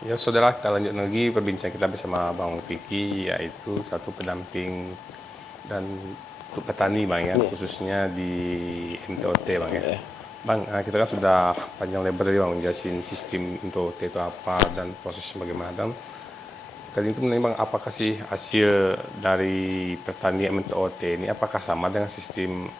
Ya saudara, kita lanjut lagi perbincangan kita bersama Bang Vicky, yaitu satu pendamping dan untuk petani Bang ya, Iya, khususnya di MTOT Bang ya. iya. Bang, kita kan sudah panjang lebar tadi Bang menjelasin sistem MTOT itu apa dan prosesnya bagaimana. Dan kali itu menanya Bang, apakah sih hasil dari petani MTOT ini apakah sama dengan sistem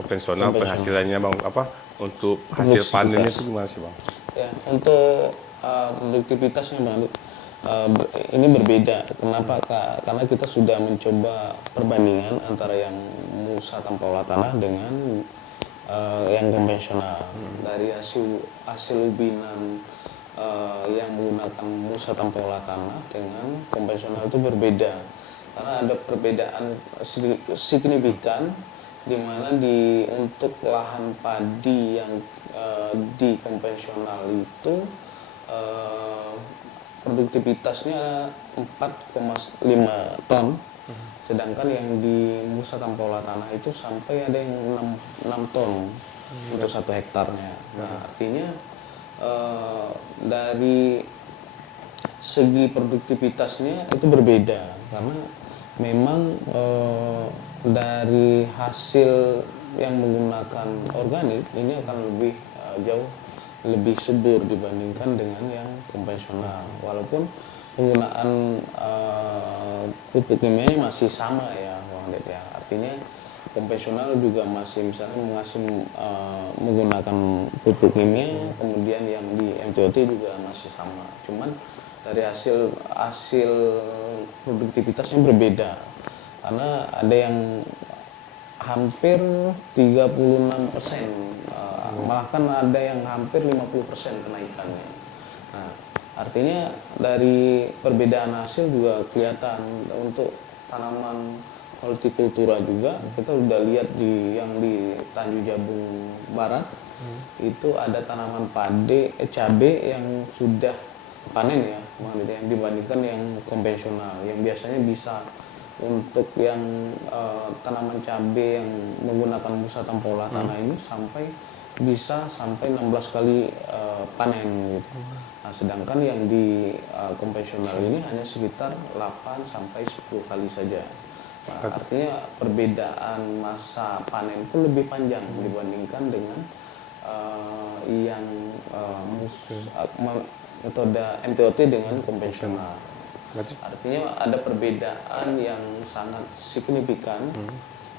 konvensional Konvensional. penghasilannya Bang? Apa untuk hasil panennya Produktivitas. itu gimana sih Bang? Ya, untuk produktivitasnya Bang, ini berbeda. Kenapa? Karena kita sudah mencoba perbandingan antara yang musa tanpa olah tanah dengan yang konvensional. Dari hasil hasil ubinan yang menggunakan musa tanpa olah tanah dengan konvensional itu berbeda. Karena ada perbedaan signifikan di mana untuk lahan padi yang di konvensional itu eh, produktivitasnya 4,5 ton, sedangkan yang di Nusa Tampola Tanah itu sampai ada yang 6 ton untuk 1 hektarnya. Nah, artinya dari segi produktivitasnya itu berbeda karena memang dari hasil yang menggunakan organik ini akan lebih jauh lebih subur dibandingkan dengan yang konvensional, walaupun penggunaan pupuk kimianya masih sama ya Bang Ded ya. Artinya konvensional juga masih misalnya menggunakan pupuk kimia, kemudian yang di MTOT juga masih sama, cuman dari hasil hasil produktivitasnya berbeda karena ada yang hampir 36%, bahkan ada yang hampir 50% kenaikannya. Nah, artinya dari perbedaan hasil juga kelihatan. Untuk tanaman hortikultura juga kita udah lihat di yang di Tanjung Jabung Barat, itu ada tanaman cabe yang sudah panen ya, yang dibandingkan yang konvensional yang biasanya bisa untuk yang tanaman cabai yang menggunakan musa tanpa olah tanah ini bisa sampai 16 kali panen gitu. Nah, sedangkan yang di konvensional ini hanya sekitar 8 sampai 10 kali saja. Nah, artinya perbedaan masa panen pun lebih panjang dibandingkan dengan yang metode MTOT dengan konvensional. Berarti Artinya ada perbedaan yang sangat signifikan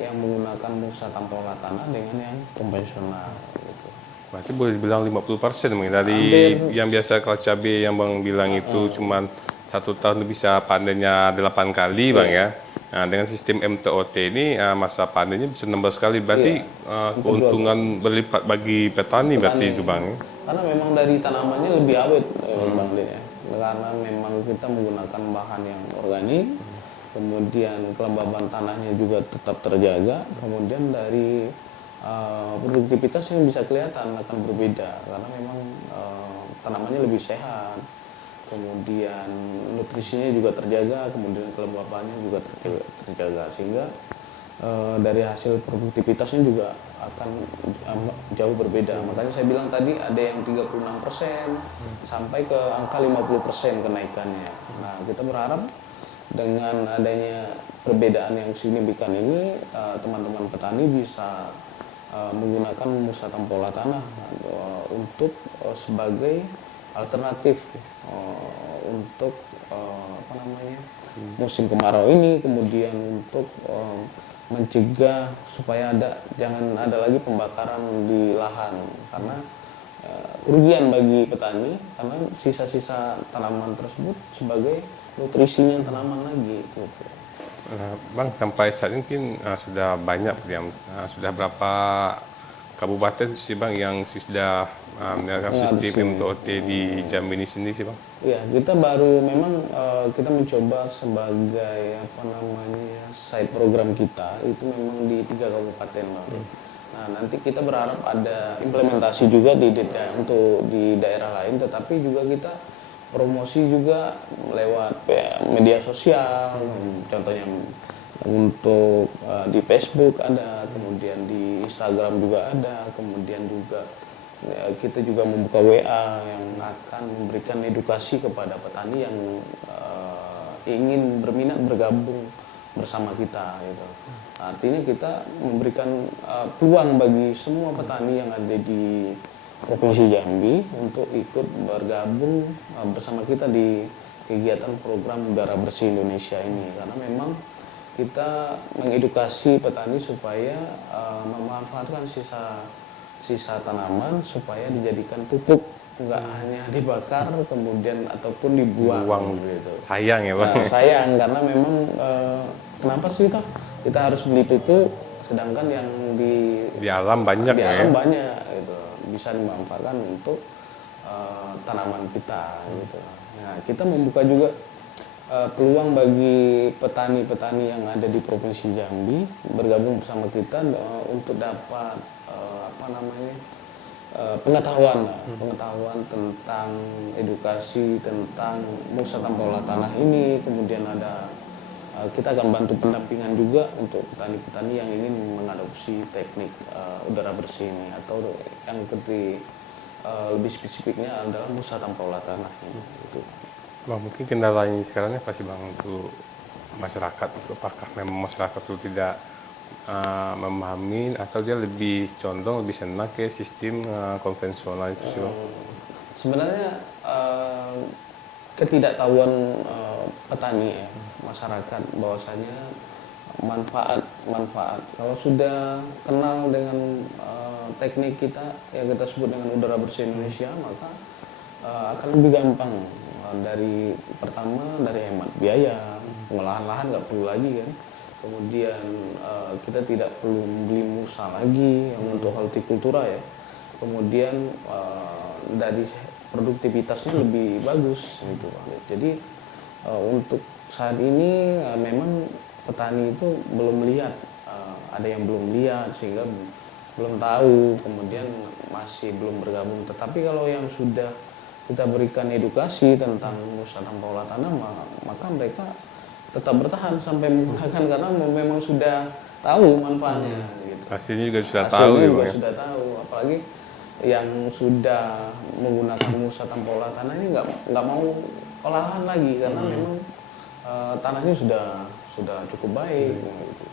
yang menggunakan musa tanpa olah tanah dengan yang konvensional. Gitu. Berarti boleh dibilang 50% mungkin dari Hampir yang biasa kalau cabai yang Bang bilang itu cuman 1 tahun bisa panennya 8 kali Bang iya, ya. Nah, dengan sistem MTOT ini masa panennya bisa 16 kali. Berarti iya, hampir dua kali. keuntungan berlipat bagi petani berarti Petani itu Bang. karena memang dari tanamannya lebih awet Bang De, ya. Karena memang kita menggunakan bahan yang organik, kemudian kelembaban tanahnya juga tetap terjaga, kemudian dari produktivitas yang bisa kelihatan akan berbeda karena memang tanamannya lebih sehat, kemudian nutrisinya juga terjaga, kemudian kelembabannya juga terjaga, sehingga dari hasil produktivitasnya juga akan jauh berbeda. Makanya saya bilang tadi ada yang 36% sampai ke angka 50% kenaikannya. Nah, kita berharap dengan adanya perbedaan yang signifikan ini teman-teman petani bisa menggunakan musa tanpa olah tanah untuk sebagai alternatif untuk apa namanya musim kemarau ini, kemudian untuk mencegah supaya jangan ada lagi pembakaran di lahan karena kerugian bagi petani karena sisa-sisa tanaman tersebut sebagai nutrisinya tanaman lagi gitu. Bang, sampai saat ini mungkin sudah banyak yang sudah berapa kabupaten sih Bang yang sudah menerapkan sistem MTOT di Jambi ini sendiri sih Bang? Ya, kita baru memang kita mencoba sebagai apa namanya side program kita itu memang di 3 kabupaten Bang. Nah, nanti kita berharap ada implementasi juga untuk di daerah lain, tetapi juga kita promosi juga lewat media sosial, contohnya untuk di Facebook ada, kemudian di Instagram juga ada, kemudian juga kita juga membuka WA yang akan memberikan edukasi kepada petani yang ingin berminat bergabung bersama kita gitu. Artinya kita memberikan peluang bagi semua petani yang ada di Provinsi Jambi untuk ikut bergabung bersama kita di kegiatan program Udara Bersih Indonesia ini, karena memang kita mengedukasi petani supaya memanfaatkan sisa tanaman supaya dijadikan pupuk, nggak hanya dibakar kemudian ataupun dibuang gitu. Sayang ya Bang. Nah, sayang karena memang kenapa sih kita harus beli pupuk sedangkan yang Di alam banyak di ya. alam banyak gitu, bisa dimanfaatkan untuk tanaman kita gitu. Nah, kita membuka juga peluang bagi petani-petani yang ada di Provinsi Jambi bergabung bersama kita untuk dapat pengetahuan tentang edukasi tentang musa tanpa olah tanah ini. Kemudian ada kita akan bantu pendampingan juga untuk petani-petani yang ingin mengadopsi teknik udara bersih ini, atau yang lebih spesifiknya adalah musa tanpa olah tanah ini. Gitu. Bang, mungkin kendalanya sekarang apa sih Bang untuk masyarakat? Apakah memang masyarakat itu tidak memahami atau dia lebih condong, lebih senang ke sistem konvensional itu sih Bang? Sebenarnya ketidaktahuan petani ya, masyarakat bahwasanya manfaat kalau sudah kenal dengan teknik kita yang kita sebut dengan udara bersih Indonesia, maka akan lebih gampang. Dari pertama dari hemat biaya, pengolahan lahan nggak perlu lagi kan, kemudian kita tidak perlu membeli musa lagi yang untuk hortikultura ya, kemudian dari produktivitasnya lebih bagus gitu. Jadi untuk saat ini memang petani itu belum melihat, ada yang belum lihat sehingga belum tahu, kemudian masih belum bergabung. Tetapi kalau yang sudah kita berikan edukasi tentang musa tanpa olah tanah, maka mereka tetap bertahan sampai menggunakan karena memang sudah tahu manfaatnya. Gitu. Hasilnya juga sudah Hasilnya tahu juga ya. sudah tahu, apalagi yang sudah menggunakan musa tanpa olah tanah ini nggak mau olahan lagi karena memang tanahnya sudah cukup baik. Gitu.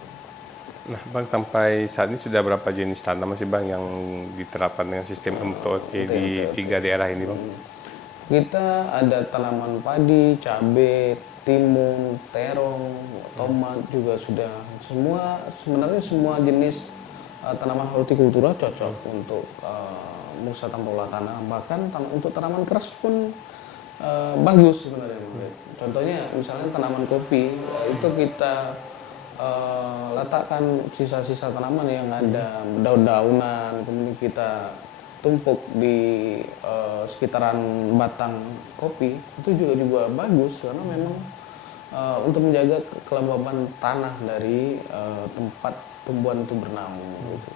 Nah Bang, sampai saat ini sudah berapa jenis tanaman sih Bang yang diterapkan dengan sistem MTOT di 3 daerah ini Bang? Kita ada tanaman padi, cabai, timun, terong, tomat juga sudah. Sebenarnya semua jenis tanaman hortikultura cocok untuk musa tanpa olah tanah. Bahkan untuk tanaman keras pun bagus sebenarnya. Contohnya misalnya tanaman kopi, itu kita letakkan sisa-sisa tanaman yang ada daun-daunan, kemudian kita tumpuk di sekitaran batang kopi, itu juga bagus karena memang untuk menjaga kelembaban tanah dari tempat tumbuhan itu bernaung gitu.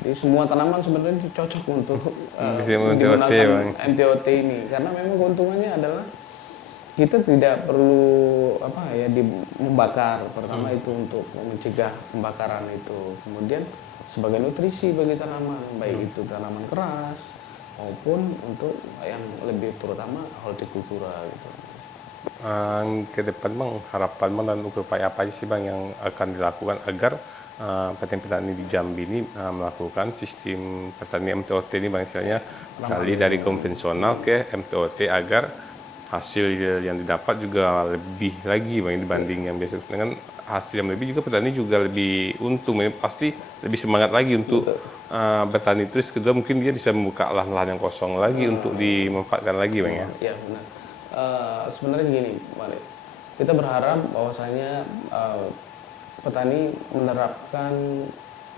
Jadi semua tanaman sebenarnya cocok untuk digunakan MTOT ini karena memang keuntungannya adalah kita tidak perlu membakar. Pertama itu untuk mencegah pembakaran itu, kemudian sebagai nutrisi bagi tanaman, baik itu tanaman keras maupun untuk yang lebih terutama hortikultura gitu. Ke depan Bang, harapan Bang dan upaya apa sih Bang yang akan dilakukan agar petani-petani di Jambi ini melakukan sistem pertanian MTOT ini Bang, istilahnya kali dari konvensional ke MTOT agar hasil yang didapat juga lebih lagi Bang dibanding yang biasa. Dengan hasil yang lebih juga petani juga lebih untung, pasti lebih semangat lagi untuk bertani. Terus kedua mungkin dia bisa membuka lahan-lahan yang kosong lagi untuk dimanfaatkan lagi Bang ya. Iya benar. Sebenarnya gini, Malik. Kita berharap bahwasanya petani menerapkan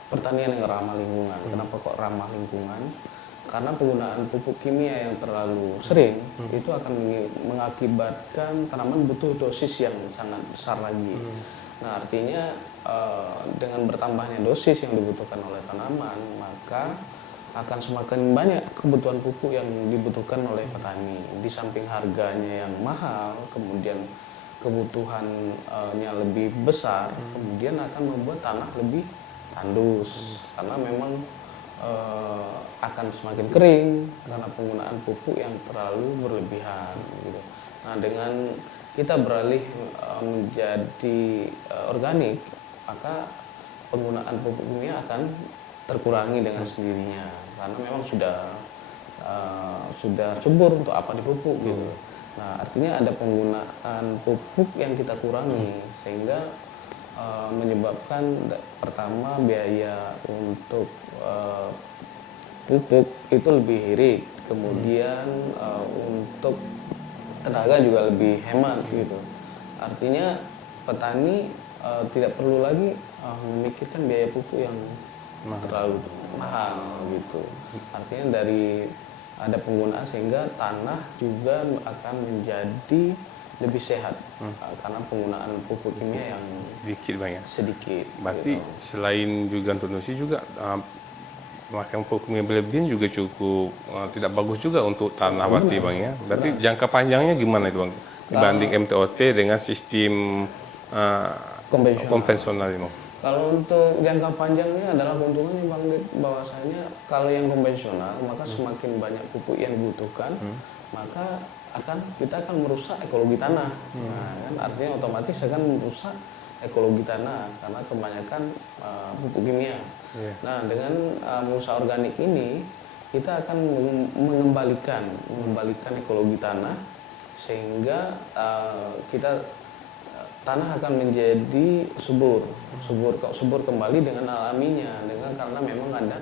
pertanian yang ramah lingkungan. Kenapa kok ramah lingkungan? Karena penggunaan pupuk kimia yang terlalu sering itu akan mengakibatkan tanaman butuh dosis yang sangat besar lagi. Nah, artinya dengan bertambahnya dosis yang dibutuhkan oleh tanaman, maka akan semakin banyak kebutuhan pupuk yang dibutuhkan oleh petani. Di samping harganya yang mahal, kemudian kebutuhannya lebih besar, kemudian akan membuat tanah lebih tandus karena memang akan semakin kering karena penggunaan pupuk yang terlalu berlebihan gitu. Nah, dengan kita beralih menjadi organik, maka penggunaan pupuk kimia akan terkurangi dengan sendirinya karena memang sudah subur untuk apa dipupuk gitu. Nah, artinya ada penggunaan pupuk yang kita kurangi sehingga menyebabkan pertama biaya untuk pupuk itu lebih irit, kemudian untuk tenaga juga lebih hemat gitu. Artinya petani tidak perlu lagi memikirkan biaya pupuk yang terlalu mahal gitu. Artinya dari ada penggunaan sehingga tanah juga akan menjadi lebih sehat karena penggunaan pupuk kimia yang Sedikit Bang ya. sedikit. Berarti gitu. selain juga untuk nutrisi juga makan pupuk yang berlebihan juga cukup tidak bagus juga untuk tanah berarti Bang ya. Berarti jangka panjangnya gimana itu Bang? Dibanding MTOT dengan sistem konvensional ini Bang. Kalau untuk jangka panjangnya adalah keuntungannya Bang Ded, bahwasanya kalau yang konvensional maka semakin banyak pupuk yang dibutuhkan, maka kita akan merusak ekologi tanah. Nah, kan artinya otomatis akan merusak ekologi tanah karena kebanyakan pupuk kimia. Iya. Nah, dengan mengusaha organik ini kita akan mengembalikan ekologi tanah sehingga tanah akan menjadi subur kembali dengan alaminya karena memang ada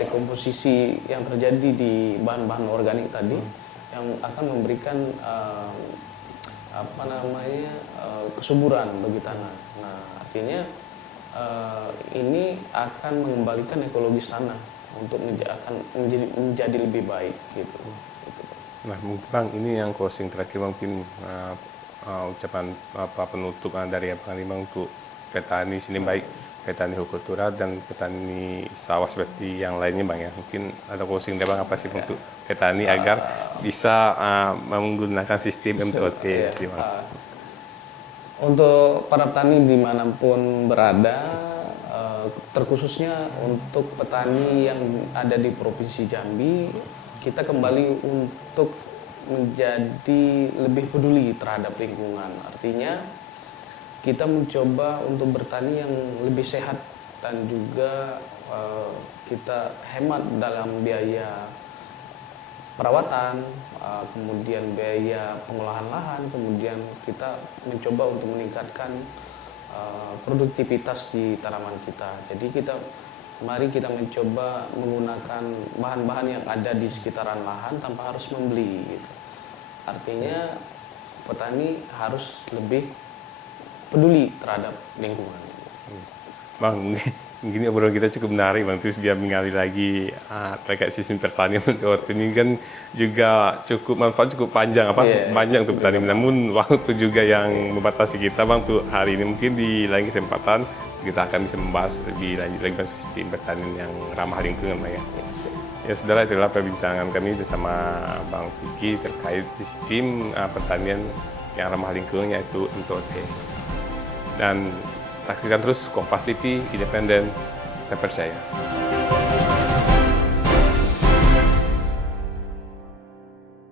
dekomposisi yang terjadi di bahan-bahan organik tadi yang akan memberikan kesuburan bagi tanah. Nah, artinya ini akan mengembalikan ekologis tanah untuk menjadi lebih baik gitu. Nah, mungkin Bang ini yang closing terakhir mungkin ucapan penutup dari Abang Limang untuk petani sini baik petani hortikultura dan petani sawah seperti yang lainnya Bang ya. Mungkin ada closing dari Bang apa sih untuk petani agar bisa menggunakan sistem MTOT Bang? Untuk para petani dimanapun berada, terkhususnya untuk petani yang ada di Provinsi Jambi, kita kembali untuk menjadi lebih peduli terhadap lingkungan. Artinya kita mencoba untuk bertani yang lebih sehat dan juga kita hemat dalam biaya perawatan, kemudian biaya pengolahan lahan, kemudian kita mencoba untuk meningkatkan produktivitas di tanaman kita. Jadi mari kita mencoba menggunakan bahan-bahan yang ada di sekitaran lahan tanpa harus membeli gitu. Artinya petani harus lebih peduli terhadap lingkungan. Bang, mungkin obrolan kita cukup menarik Bang, terus biar mengalir lagi terkait sistem pertanian MTOT ini kan juga manfaat cukup panjang panjang untuk petani. Namun waktu juga yang membatasi kita Bang untuk hari ini. Mungkin di lain kesempatan kita akan bisa membahas lebih lanjut lagi tentang sistem pertanian yang ramah lingkungan Bang ya. Ya saudara, itulah perbincangan kami bersama Bang Vicky terkait sistem pertanian yang ramah lingkungan yaitu MTOT. Dan saksikan terus Kompas TV, independen, terpercaya.